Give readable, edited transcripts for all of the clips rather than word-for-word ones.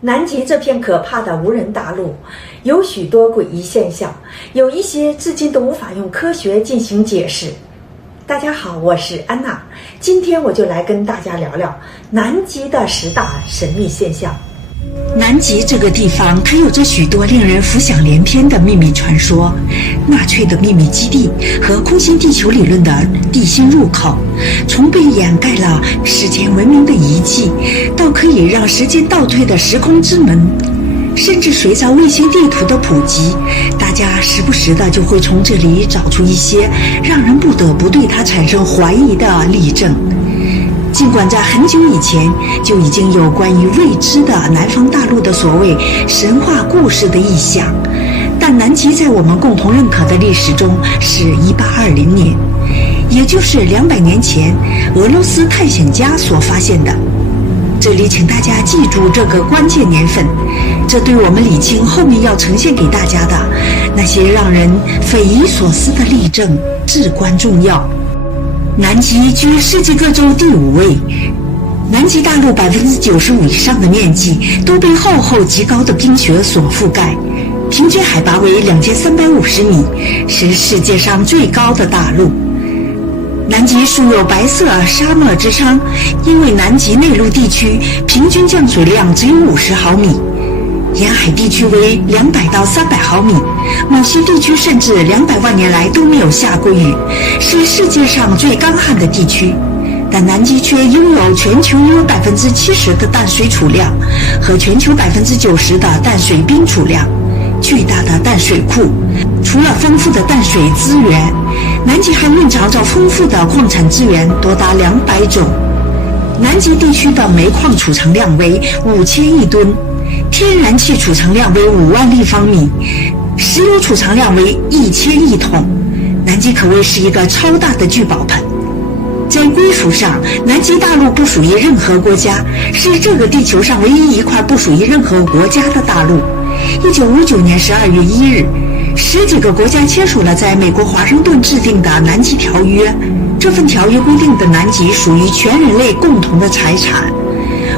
南极这片可怕的无人大陆，有许多诡异现象，有一些至今都无法用科学进行解释。大家好，我是安娜，今天我就来跟大家聊聊南极的10大神秘现象。南极这个地方，它有着许多令人浮想联翩的秘密传说，纳粹的秘密基地和空心地球理论的地心入口，从被掩盖了史前文明的遗迹，到可以让时间倒退的时空之门，甚至随着卫星地图的普及，大家时不时的就会从这里找出一些让人不得不对它产生怀疑的例证。尽管在很久以前就已经有关于未知的南方大陆的所谓神话故事的意象，但南极在我们共同认可的历史中是1820年，也就是200年前俄罗斯探险家所发现的。这里请大家记住这个关键年份，这对我们理清后面要呈现给大家的那些让人匪夷所思的例证至关重要。南极居世界各洲第5位，南极大陆95%以上的面积都被厚厚极高的冰雪所覆盖，平均海拔为2350米，是世界上最高的大陆。南极素有白色沙漠之称，因为南极内陆地区平均降水量只有50毫米，沿海地区为200到300毫米，某些地区甚至200万年来都没有下过雨，是世界上最干旱的地区。但南极却拥有全球有70%的淡水储量和全球90%的淡水冰储量，巨大的淡水库。除了丰富的淡水资源，南极还蕴藏着丰富的矿产资源，多达200种。南极地区的煤矿储藏量为5000亿吨，天然气储藏量为5万立方米，石油储藏量为1000亿桶。南极可谓是一个超大的聚宝盆。在归属上，南极大陆不属于任何国家，是这个地球上唯一一块不属于任何国家的大陆。1959年12月1日，10几个国家签署了在美国华盛顿制定的南极条约。这份条约规定的南极属于全人类共同的财产。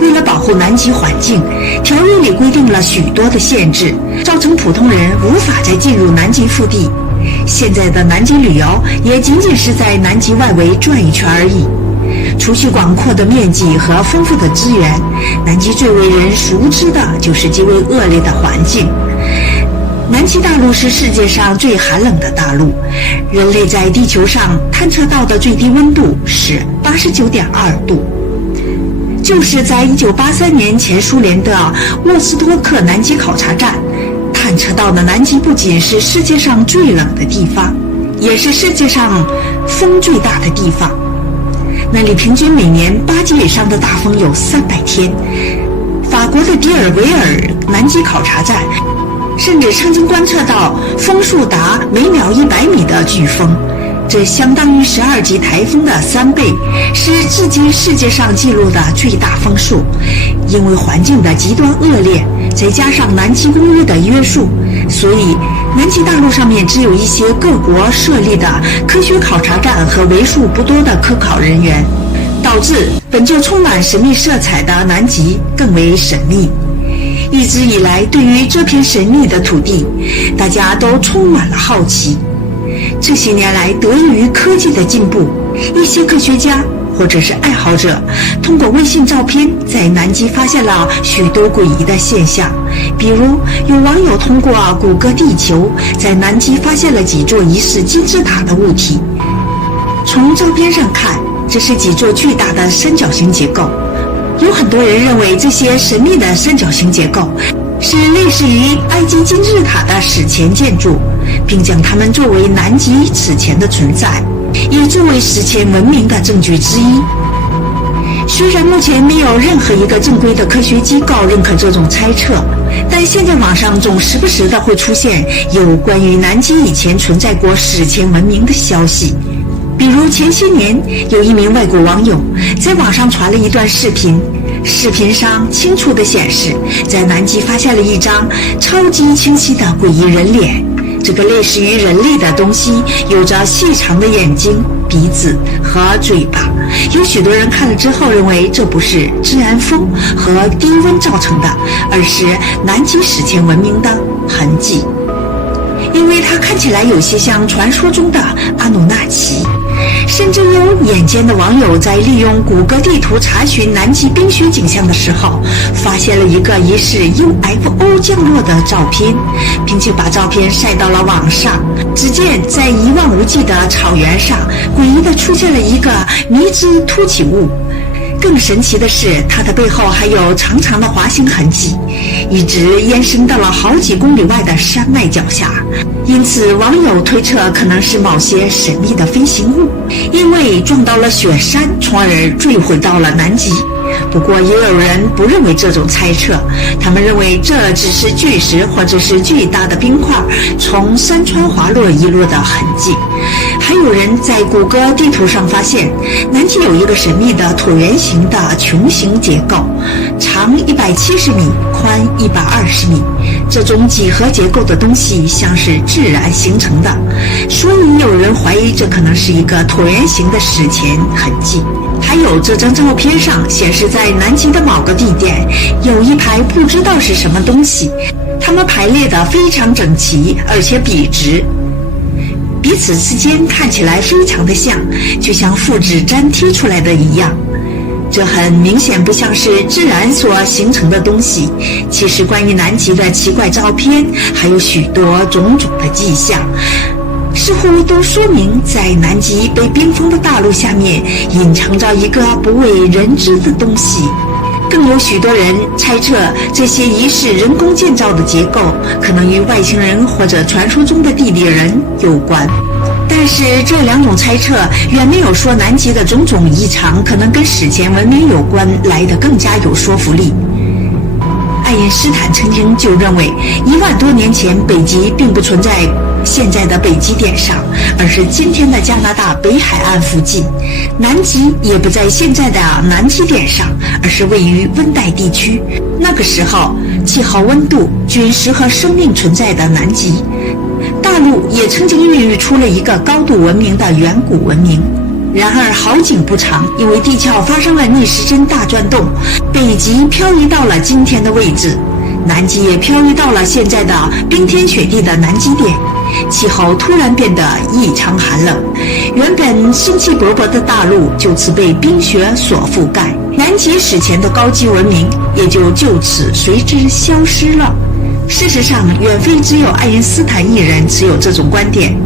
为了保护南极环境，条约里规定了许多的限制，造成普通人无法再进入南极腹地。现在的南极旅游也仅仅是在南极外围转一圈而已。除去广阔的面积和丰富的资源，南极最为人熟知的就是极为恶劣的环境。南极大陆是世界上最寒冷的大陆，人类在地球上探测到的最低温度是89.2度。就是在1983年前苏联的沃斯托克南极考察站探测到的南极不仅是世界上最冷的地方，也是世界上风最大的地方。那里平均每年8级以上的大风有300天。法国的迪尔维尔南极考察站甚至曾经观测到风速达每秒100米的飓风，这相当于12级台风的3倍，是至今世界上记录的最大风速。因为环境的极端恶劣，再加上南极公约的约束，所以南极大陆上面只有一些各国设立的科学考察站和为数不多的科考人员，导致本就充满神秘色彩的南极更为神秘。一直以来，对于这片神秘的土地，大家都充满了好奇。这些年来，得益于科技的进步，一些科学家或者是爱好者通过卫星照片在南极发现了许多诡异的现象。比如有网友通过谷歌地球在南极发现了几座疑似金字塔的物体。从照片上看，这是几座巨大的三角形结构。有很多人认为这些神秘的三角形结构是类似于埃及金字塔的史前建筑，并将它们作为南极此前的存在，也作为史前文明的证据之一。虽然目前没有任何一个正规的科学机构认可这种猜测，但现在网上总时不时的会出现有关于南极以前存在过史前文明的消息。比如前些年，有一名外国网友在网上传了一段视频，视频上清楚地显示，在南极发现了一张超级清晰的诡异人脸。这个类似于人类的东西有着细长的眼睛，鼻子和嘴巴。有许多人看了之后认为这不是自然风和低温造成的，而是南极史前文明的痕迹，因为它看起来有些像传说中的阿努纳奇。甚至有眼尖的网友在利用谷歌地图查询南极冰雪景象的时候，发现了一个疑似 UFO 降落的照片，并且把照片晒到了网上。只见在一望无际的草原上，诡异地出现了一个迷之凸起物。更神奇的是，它的背后还有长长的滑行痕迹，一直延伸到了好几公里外的山脉脚下。因此网友推测可能是某些神秘的飞行物，因为撞到了雪山，从而坠毁到了南极。不过也有人不认为这种猜测，他们认为这只是巨石或者是巨大的冰块从山川滑落遗落的痕迹。还有人在谷歌地图上发现，南极有一个神秘的椭圆形的穹形结构，长170米，宽120米。这种几何结构的东西像是自然形成的，所以有人怀疑这可能是一个椭圆形的史前痕迹。还有这张照片上显示，在南极的某个地点有一排不知道是什么东西，它们排列得非常整齐，而且笔直，彼此之间看起来非常的像，就像复制粘贴出来的一样。这很明显不像是自然所形成的东西。其实关于南极的奇怪照片还有许多种种的迹象，似乎都说明在南极被冰封的大陆下面隐藏着一个不为人知的东西。更有许多人猜测，这些疑似人工建造的结构可能与外星人或者传说中的地理人有关。但是这两种猜测远没有说南极的种种异常可能跟史前文明有关来得更加有说服力。爱因斯坦曾经就认为，1万多年前北极并不存在现在的北极点上，而是今天的加拿大北海岸附近。南极也不在现在的南极点上，而是位于温带地区。那个时候气候温度均适合生命存在的南极。大陆也曾经孕育出了一个高度文明的远古文明。然而好景不长，因为地壳发生了逆时针大转动，北极漂移到了今天的位置，南极也漂移到了现在的冰天雪地的南极点。气候突然变得异常寒冷，原本生气勃勃的大陆就此被冰雪所覆盖，南极史前的高级文明也就此随之消失了。事实上，远非只有爱因斯坦一人持有这种观点。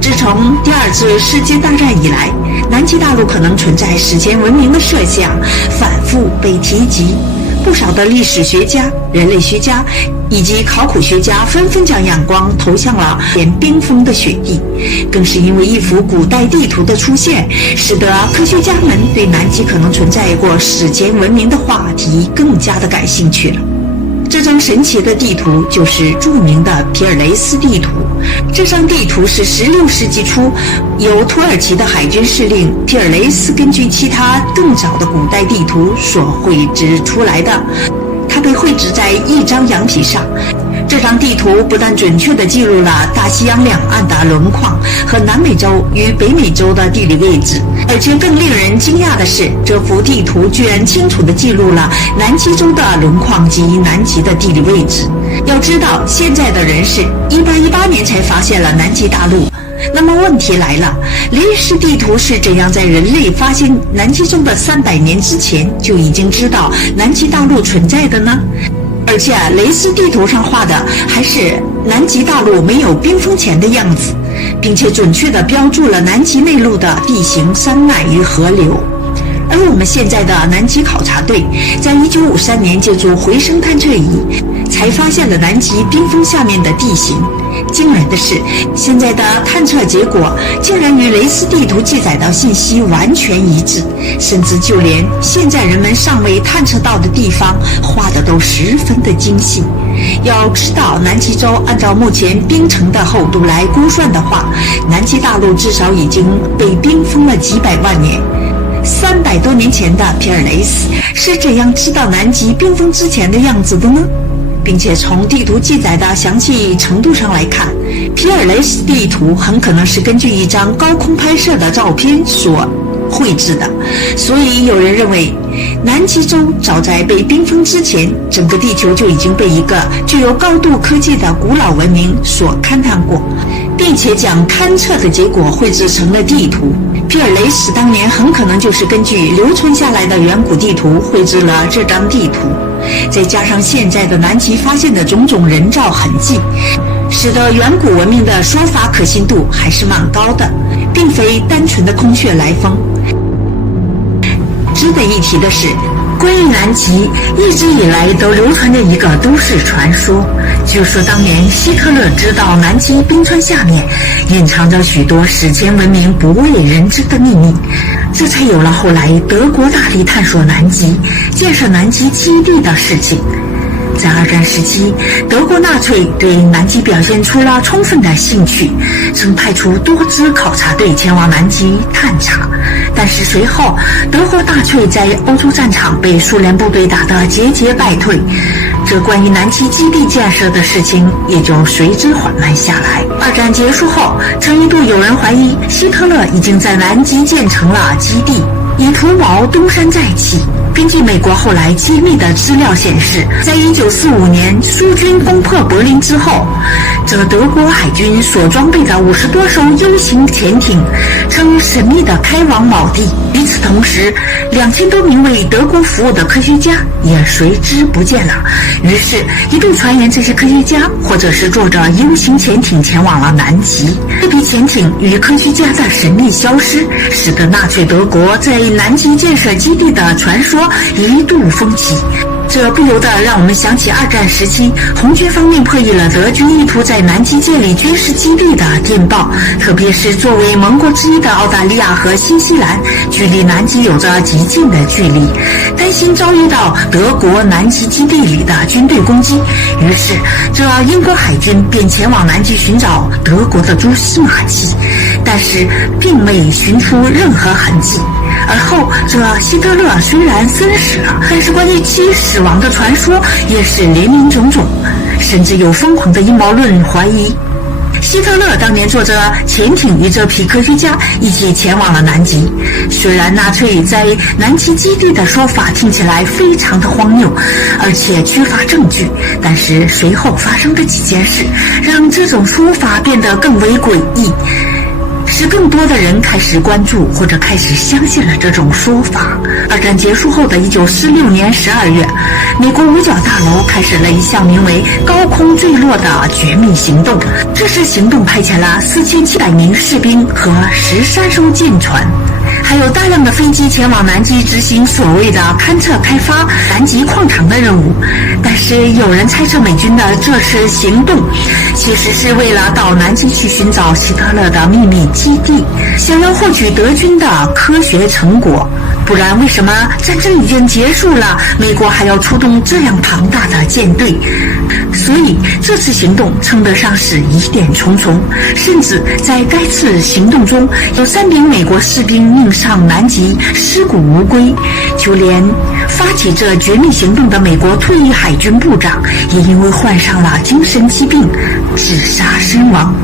自从第2次世界大战以来，南极大陆可能存在史前文明的设想反复被提及。不少的历史学家、人类学家以及考古学家纷纷将眼光投向了连冰封的雪地。更是因为一幅古代地图的出现，使得科学家们对南极可能存在过史前文明的话题更加的感兴趣了。这张神奇的地图就是著名的皮尔雷斯地图。这张地图是16世纪初由土耳其的海军司令皮尔雷斯根据其他更早的古代地图所绘制出来的，它被绘制在一张羊皮上。这张地图不但准确地记录了大西洋两岸的轮廓和南美洲与北美洲的地理位置，而且更令人惊讶的是，这幅地图居然清楚地记录了南极洲的轮廓及南极的地理位置。要知道，现在的人是1818年才发现了南极大陆。那么问题来了，雷斯地图是怎样在人类发现南极洲的300年之前就已经知道南极大陆存在的呢？而且雷斯地图上画的还是南极大陆没有冰封前的样子，并且准确地标注了南极内陆的地形、山脉与河流。而我们现在的南极考察队在1953年借助回声探测仪才发现了南极冰封下面的地形。惊人的是，现在的探测结果竟然与雷斯地图记载的信息完全一致，甚至就连现在人们尚未探测到的地方画的都十分的精细。要知道，南极洲按照目前冰层的厚度来估算的话，南极大陆至少已经被冰封了几百万年。300多年前的皮尔雷斯是怎样知道南极冰封之前的样子的呢？并且从地图记载的详细程度上来看，皮尔雷斯地图很可能是根据一张高空拍摄的照片所绘制的，所以有人认为南极洲早在被冰封之前，整个地球就已经被一个具有高度科技的古老文明所勘探过，并且将勘测的结果绘制成了地图。皮尔雷斯当年很可能就是根据流传下来的远古地图绘制了这张地图，再加上现在的南极发现的种种人造痕迹，使得远古文明的说法可信度还是蛮高的，并非单纯的空穴来风。值得一提的是，关于南极一直以来都流传着一个都市传说，就是说当年希特勒知道南极冰川下面隐藏着许多史前文明不为人知的秘密，这才有了后来德国大力探索南极、建设南极基地的事情。在二战时期，德国纳粹对南极表现出了充分的兴趣，曾派出多支考察队前往南极探查。但是随后，德国纳粹在欧洲战场被苏联部队打得节节败退，这关于南极基地建设的事情也就随之缓慢下来。二战结束后，曾一度有人怀疑希特勒已经在南极建成了基地，以图谋东山再起。根据美国后来机密的资料显示，在1945年苏军攻破柏林之后，这德国海军所装备的50多艘 U 型潜艇曾神秘地开往某地。与此同时，2000多名为德国服务的科学家也随之不见了。于是一度传言这些科学家或者是坐着 U 型潜艇前往了南极。这批潜艇与科学家的神秘消失，使得纳粹德国在南极建设基地的传说一度风起。这不由得让我们想起二战时期红军方面破译了德军意图在南极建立军事基地的电报，特别是作为盟国之一的澳大利亚和新西兰距离南极有着极近的距离，担心遭遇到德国南极基地里的军队攻击，于是这英国海军便前往南极寻找德国的蛛丝马迹，但是并未寻出任何痕迹。而后这希特勒虽然孙死了，但是关于其死亡的传说也是林林总总，甚至有疯狂的阴谋论怀疑希特勒当年坐着潜艇与这批科学家一起前往了南极。虽然纳粹在南极基地的说法听起来非常的荒谬，而且缺乏证据，但是随后发生的几件事让这种说法变得更为诡异，使更多的人开始关注或者开始相信了这种说法。二战结束后的1946年12月，美国五角大楼开始了一项名为高空坠落的绝密行动。这次行动派遣了4700名士兵和13艘舰船，还有大量的飞机前往南极执行所谓的勘测开发南极矿场的任务。但是有人猜测美军的这次行动其实是为了到南极去寻找希特勒的秘密基地，想要获取德军的科学成果。不然为什么战争已经结束了，美国还要出动这样庞大的舰队？所以这次行动称得上是疑点重重，甚至在该次行动中有3名美国士兵命丧南极，尸骨无归，就连发起这绝密行动的美国退役海军部长也因为患上了精神疾病自杀身亡。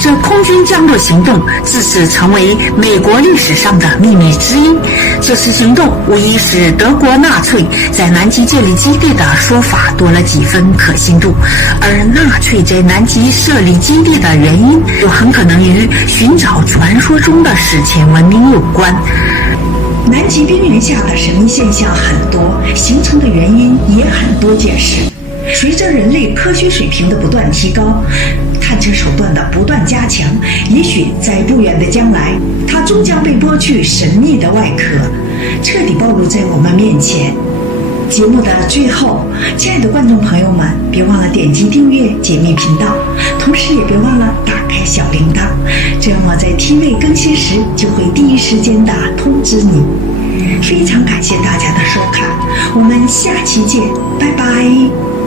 这空军降落行动自此成为美国历史上的秘密之一。这次行动无疑使德国纳粹在南极建立基地的说法多了几分可信度，而纳粹在南极设立基地的原因又很可能与寻找传说中的史前文明有关。南极冰原下的神秘现象很多，形成的原因也很多解释。随着人类科学水平的不断提高，探测手段的不断加强，也许在不远的将来，它终将被剥去神秘的外壳，彻底暴露在我们面前。节目的最后，亲爱的观众朋友们，别忘了点击订阅解密频道，同时也别忘了打开小铃铛，这样我在TV位更新时就会第一时间的通知你。非常感谢大家的收看，我们下期见，拜拜。